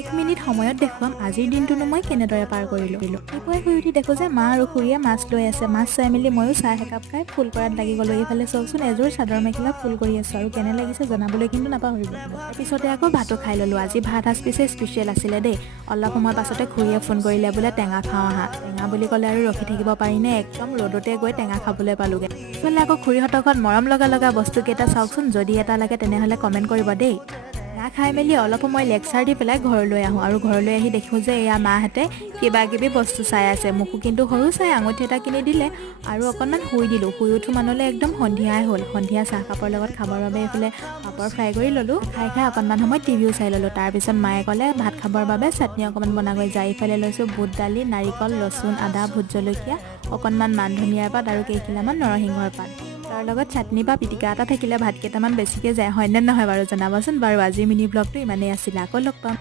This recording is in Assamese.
1 মিনিট সময়ত দেখুৱাম আজিৰ দিনটোনো মই কেনেদৰে পাৰ কৰিলোঁ। পুৱাই শুই উঠি দেখোঁ যে মা আৰু খুৰীয়ে মাছ লৈ আছে। মাছ চাই মেলি ময়ো চাহ একাপ খাই ফুল কৰাত লাগি গ'লোঁ। এইফালে চাওকচোন এযোৰ চাদৰ মেখেলা ফুল কৰি আছোঁ আৰু কেনে লাগিছে জনাবলৈ কিন্তু নাপাহৰিব। তাৰপিছতে আকৌ ভাতো খাই ল'লোঁ। আজি ভাত সাজ পিছে স্পেচিয়েল আছিলে দেই। অলপ সময় পাছতে খুৰীয়ে ফোন কৰিলে বোলে টেঙা খাওঁ আহা। টেঙা বুলি ক'লে আৰু ৰখি থাকিব পাৰিনে, একদম ৰ'দতে গৈ টেঙা খাবলৈ পালোঁগৈ। ইফালে আকৌ খুৰীহঁতৰ ঘৰত মৰম লগা বস্তুকেইটা চাওকচোন, যদি এটা লাগে তেনেহ'লে কমেণ্ট কৰিব দেই। চাহ খাই মেলি অলপ সময় লেকচাৰ দি পেলাই ঘৰলৈ আহোঁ আৰু ঘৰলৈ আহি দেখোঁ যে এয়া মাহঁতে কিবা কিবি বস্তু চাই আছে। মোকো কিন্তু সৰু চাই আঙুঠি এটা কিনি দিলে আৰু অকণমান শুই দিলোঁ। শুই উঠো মানলৈ একদম সন্ধিয়াই হ'ল। সন্ধিয়া চাহকাপৰ লগত খাবৰ বাবে এইফালে পাপৰ ফ্ৰাই কৰি ল'লোঁ। খাই অকণমান সময় টিভিও চাই ল'লোঁ। তাৰপিছত মায়ে ক'লে ভাত খাবৰ বাবে চাটনি অকণমান বনাগৈ যায়। ইফালে লৈছোঁ বুট দালি, নাৰিকল, ৰচুন, আদা, ভোট জলকীয়া, অকণমান মান ধনিয়াৰ পাত আৰু কেইখিলামান নৰসিংহৰ পাত। তাৰ লগত চাটনি বা পিটিকা এটা থাকিলে ভাত কেইটামান বেছিকৈ যায়, হয়নে নহয় বাৰু জনাবচোন। বাৰু আজিৰ মিনি ব্লগটো ইমানেই আছিলে, আকৌ লগ পাম।